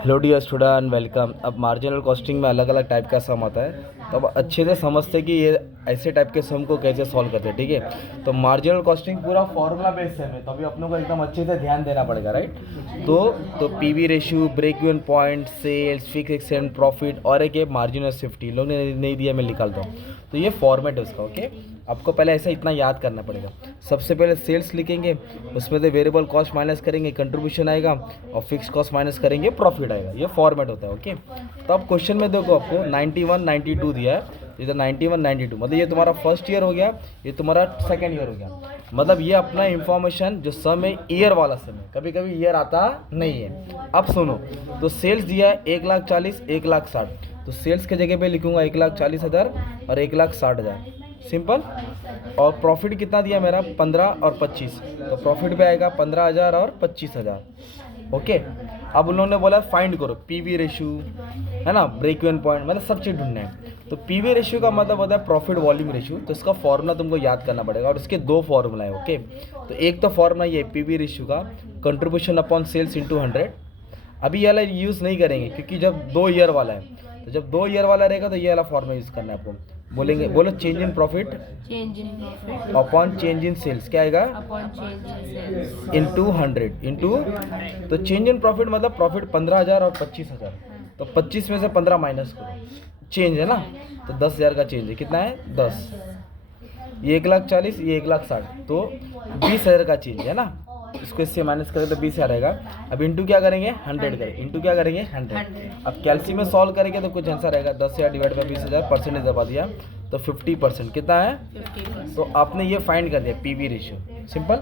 Hello dear student, welcome. अब marginal costing में अलग अलग टाइप का सम आता है, तो अब अच्छे से समझते कि ये ऐसे टाइप के सम को कैसे सॉल्व करते हैं। ठीक है, तो मार्जिनल कॉस्टिंग पूरा फॉर्मूला बेस्ड सम है, तो अभी अपनों को एकदम अच्छे से ध्यान देना पड़ेगा, राइट। तो PV ratio, break even point, sales, fix expense, profit और एक मार्जिनल सेफ्टी लोग ने नहीं दिया, मैं निकालता हूँ। तो ये फॉर्मेट है उसका। ओके, आपको पहले ऐसा इतना याद करना पड़ेगा। सबसे पहले सेल्स लिखेंगे, उसमें से वेरिएबल कॉस्ट माइनस करेंगे, कंट्रीब्यूशन आएगा, और फिक्स कॉस्ट माइनस करेंगे, प्रॉफिट आएगा। ये फॉर्मेट होता है। ओके, तो अब क्वेश्चन में देखो, आपको 91 92 दिया है, इधर 91 92, मतलब ये तुम्हारा फर्स्ट ईयर हो गया, ये तुम्हारा सेकेंड ईयर हो गया। मतलब ये अपना इंफॉर्मेशन जो सम है ईयर वाला सम है, कभी कभी ईयर आता नहीं है। अब सुनो, तो सेल्स दिया है 1,40,000 1,60,000, तो सेल्स के जगह पे लिखूंगा 1,40,000 और 1,60,000, सिंपल। और प्रॉफिट कितना दिया मेरा 15 और 25, तो प्रॉफिट पे आएगा 15,000 और 25,000। ओके, अब उन्होंने बोला फाइंड करो पीवी रेशियो, है ना, ब्रेक इवन पॉइंट, मतलब सब चीज़ ढूंढना है। तो पीवी रेशियो का मतलब होता है प्रॉफिट वॉल्यूम रेशियो, तो इसका फॉर्मूला तुमको याद करना पड़ेगा, और इसके दो फॉर्मूला है। ओके, तो एक तो फॉर्मूला ये पीवी रेशियो का, कंट्रीब्यूशन अपॉन सेल्स इंटू 100। अभी ये वाला यूज़ नहीं करेंगे क्योंकि जब 2 ईयर वाला है, तो जब 2 ईयर वाला रहेगा तो ये वाला फॉर्मूला यूज़ करना है आपको। बोलेंगे, बोलो change in profit upon change in sales, क्या आएगा इंटू 100 इंटू, तो चेंज इन प्रॉफिट मतलब प्रॉफिट 15,000 और 25,000, तो 25 में से 15 माइनस करो, चेंज है ना, तो 10,000 का चेंज है, कितना है 10, ये 1,40,000 ये 1,60,000, तो 20,000 का चेंज है ना। इसको इससे माइनस करें तो 20,000 आएगा। अब इंटू क्या करेंगे 100 करें, इंटू क्या करेंगे 100। अब कैल्सी में सॉल्व करेंगे तो कुछ आंसर आएगा 10,000 डिवाइड बाई 20,000, परसेंटेज दबा दिया तो 50%, कितना है 50%। तो आपने ये फाइंड कर दिया पीवी रेशियो, सिंपल।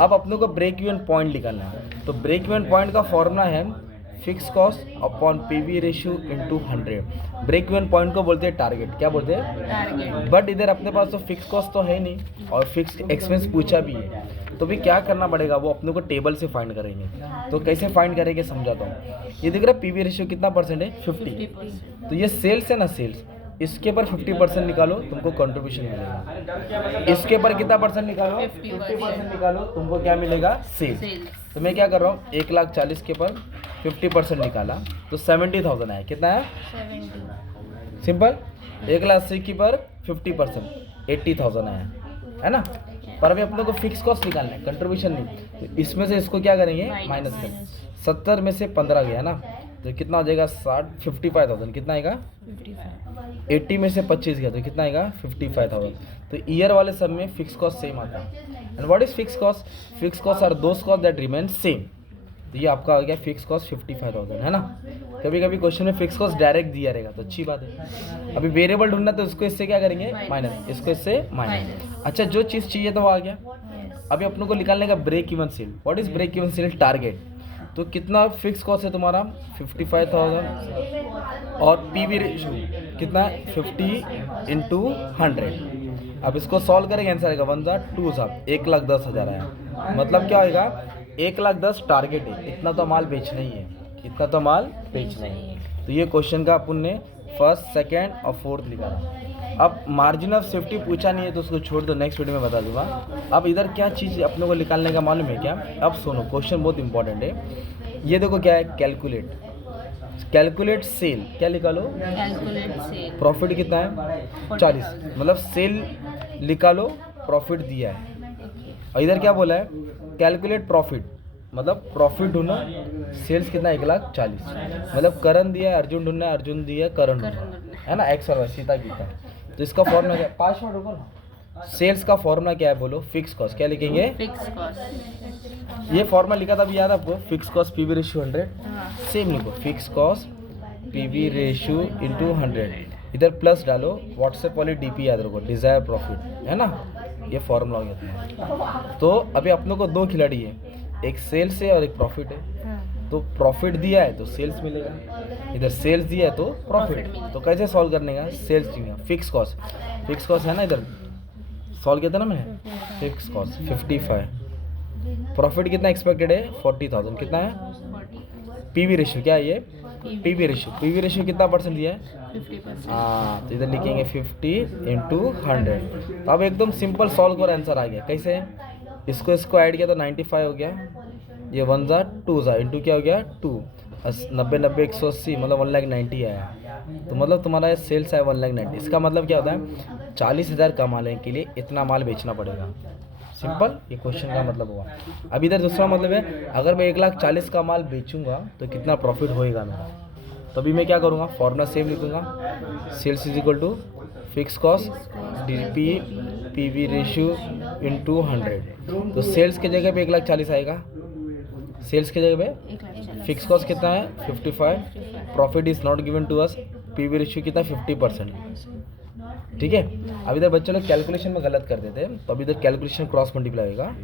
अब अपनों को ब्रेक इवन पॉइंट निकालना है, तो ब्रेक इवन पॉइंट का फॉर्मूला है fix cost upon PV ratio into 100। Break even point को बोलते हैं टारगेट, क्या बोलते हैं टारगेट। बट इधर अपने पास तो फिक्स कॉस्ट तो है नहीं और फिक्स एक्सपेंस पूछा भी है, तो भी क्या करना पड़ेगा, वो अपने को टेबल से फाइंड करेंगे। तो कैसे फाइंड करेंगे समझाता हूँ। ये दिख रहा है पीवी रेशियो कितना परसेंट है 50, तो ये सेल्स है ना, सेल्स, इसके पर 50% निकालो, तुमको कंट्रीब्यूशन मिलेगा। इसके पर कितना परसेंट निकालो 50% निकालो, तुमको क्या मिलेगा सेल्स। तो मैं क्या कर रहा हूँ 1,40,000 के पर 50% निकाला तो 70,000 आया, कितना है 70, सिंपल। 1,80,000 की पर 50% 80,000 आया, है ना। पर अभी अपने को फिक्स कॉस्ट निकालना है, कंट्रीब्यूशन नहीं, तो इसमें से इसको क्या करेंगे माइनस करेंगे। 70 में से 15 गया ना, तो कितना हो जाएगा 55,000, कितना आएगा 55। 80 में से 25 गया तो कितना आएगा 55,000। तो ईयर वाले सब में फिक्स कॉस्ट सेम आता है। And what is fix cost? Fix cost are those cost that remain same. तो ये आपका आ गया फिक्स कॉस्ट 55,000, है ना। कभी कभी क्वेश्चन में फिक्स कॉस्ट डायरेक्ट दिया रहेगा तो अच्छी बात है। अभी वेरिएबल ढूंढना तो इसको इससे क्या करेंगे माइनस, इसको इससे माइनस। अच्छा, जो चीज़ चाहिए तो वो आ गया। अभी अपनों को निकालने का break even sale. What is break even sale? Target. तो कितना फिक्स कॉस्ट है तुम्हारा 55,000 और पीवी रेशियो कितना 50 इंटू 100। अब इसको सॉल्व करेंगे, आंसर आएगा 1,02,000 आया। मतलब क्या होगा 1,10,000 टारगेट है, इतना तो माल बेचना ही है, इतना तो माल बेचना ही है। तो ये क्वेश्चन का अपन ने फर्स्ट, सेकेंड और फोर्थ निकाला। अब मार्जिन ऑफ सेफ्टी पूछा नहीं है तो उसको छोड़ दो, नेक्स्ट वीडियो में बता दूंगा। अब इधर क्या चीज़ अपने को निकालने का मालूम है क्या? अब सुनो, क्वेश्चन बहुत इंपॉर्टेंट है। ये देखो क्या है, कैलकुलेट, कैलकुलेट सेल, क्या निकालो कैलकुलेट सेल। प्रॉफिट कितना है 40, मतलब सेल निकालो, प्रॉफिट दिया है। और इधर क्या बोला है कैलकुलेट प्रॉफिट, मतलब प्रॉफिट ढूंढना, सेल्स कितना 1,40,000, मतलब करण दिया है अर्जुन ढूंढना है, अर्जुन दिया है करण ढूंढना है ना, एक्स और वाई सीता गीता। तो इसका फॉर्मूला क्या है 5 मिनट रुको ना। सेल्स का फॉर्मूला क्या है बोलो, फिक्स कॉस्ट, क्या लिखेंगे फिक्स कॉस्ट। ये फॉर्मूला लिखा था अभी याद आपको, fix cost PV ratio 100, same लिखो fix cost PV ratio into 100। इधर प्लस डालो, व्हाट्सएप वाली डीपी याद रखो, डिजायर प्रॉफिट, है ना। ये फॉर्मूला हो गया। तो अभी अपनों को 2 खिलाड़ी है, एक सेल्स है और एक प्रॉफिट है। तो प्रॉफिट दिया है तो सेल्स मिलेगा, इधर सेल्स दिया है तो प्रॉफिट। तो कैसे सॉल्व करने का, सेल्स चाहिए, फिक्स कॉस्ट, फिक्स कॉस्ट है ना, इधर सॉल्व किया था ना मैंने, फिक्स कॉस्ट 55, प्रॉफिट कितना एक्सपेक्टेड है 40,000, कितना है पीवी रेशियो, क्या है ये पीवी रेशियो, पीवी रेशियो कितना परसेंट दिया है 50%। हाँ, तो इधर लिखेंगे 50 इंटू 100। तो अब एकदम सिंपल सॉल्व करो, आंसर आ गया। कैसे, इसको ऐड किया तो 95 हो गया, ये 1 ज़ा 2 ज़ा इंटू क्या हो गया 2, 90 90 180 मतलब 1,90,000 आया। तो मतलब तुम्हारा सेल्स है 1,90,000। इसका मतलब क्या होता है 40,000 कमाने के लिए इतना माल बेचना पड़ेगा। सिंपल, ये क्वेश्चन का मतलब हुआ। अब इधर दूसरा मतलब है अगर मैं 1,40,000 का माल बेचूंगा तो कितना प्रॉफिट होएगा मेरा। तो अभी मैं क्या करूँगा, फॉर्मूला सेम लिखूँगा, sales is equal to fix cost PV ratio into 100। तो सेल्स की जगह पे 1,40,000 आएगा, सेल्स की जगह पे फिक्स कॉस्ट कितना है 55, profit is not given to us, PV ratio कितना 50%। ठीक है। अब इधर बच्चे लोग कैलकुलेशन में गलत कर देते हैं, तो अब इधर कैलकुलेशन क्रॉस मल्टीप्लाई होगा,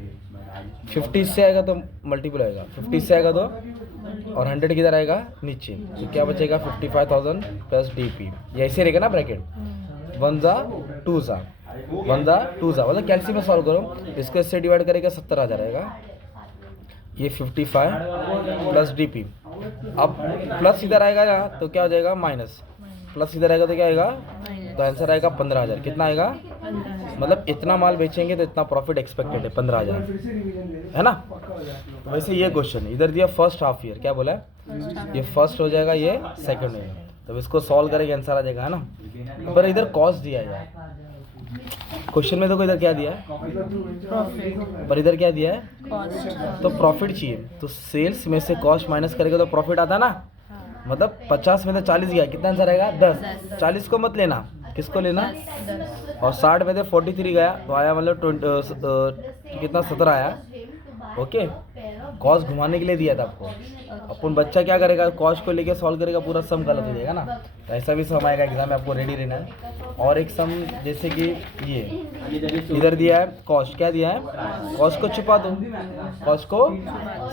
50 से आएगा तो मल्टीप्लाई होगा, 50 से आएगा तो, और 100 किधर आएगा नीचे, तो क्या बचेगा 55,000 प्लस DP। ये ऐसे रहेगा ना ब्रैकेट, 1 जा 2 जा 1 जा 2 जा, मतलब कैलसी में सॉल्व करो, इसको इससे डिवाइड करेगा 70,000 आएगा, ये 55 प्लस DP। अब प्लस इधर आएगा ना तो क्या हो जाएगा माइनस, प्लस इधर आएगा तो क्या आएगा, तो आंसर आएगा 15,000। कितना आएगा, मतलब इतना माल बेचेंगे तो इतना प्रॉफिट एक्सपेक्टेड है 15,000, है ना। तो वैसे ये क्वेश्चन इधर दिया फर्स्ट हाफ ईयर, क्या बोला है, ये फर्स्ट हो जाएगा, ये सेकंड हो जाएगा। तो इसको सॉल्व करेंगे आंसर आ जाएगा, है ना। पर इधर कॉस्ट दिया है क्वेश्चन में, देखो इधर क्या दिया है प्रॉफिट, पर इधर क्या दिया है, कॉस्ट, तो प्रॉफिट चाहिए, तो सेल्स में से कॉस्ट माइनस करेगा तो प्रॉफिट आता है ना। मतलब 50 में से 40 गया, कितना आंसर आएगा 10। 40 को मत लेना, किसको लेना, 10, और 60 में से 43 गया तो आया मतलब कितना 17 आया। ओके, कॉस्ट घुमाने के लिए दिया था आपको। अपन बच्चा क्या करेगा, कॉस्ट को लेके सॉल्व करेगा, पूरा सम गलत हो जाएगा ना। तो ऐसा भी सम आएगा एग्जाम में, आपको रेडी रहना है। और एक सम जैसे कि ये इधर दिया है कॉस्ट, क्या दिया है, कॉस्ट को छुपा दो, कॉस्ट को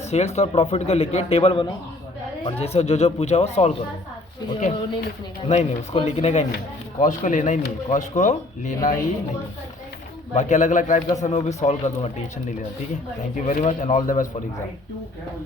सेल्स और प्रॉफिट को लेके टेबल बनाओ, और जैसे जो जो पूछा वो सॉल्व करो। ओके, नहीं लिखने का, नहीं उसको लिखने का ही नहीं, कॉस्ट को लेना ही नहीं, कॉस्ट को लेना ही नहीं। बाकी अलग अलग टाइप का समय वो भी सॉल्व कर दूंगा, टेंशन नहीं लेना। ठीक है, thank you very much and all the best for exam.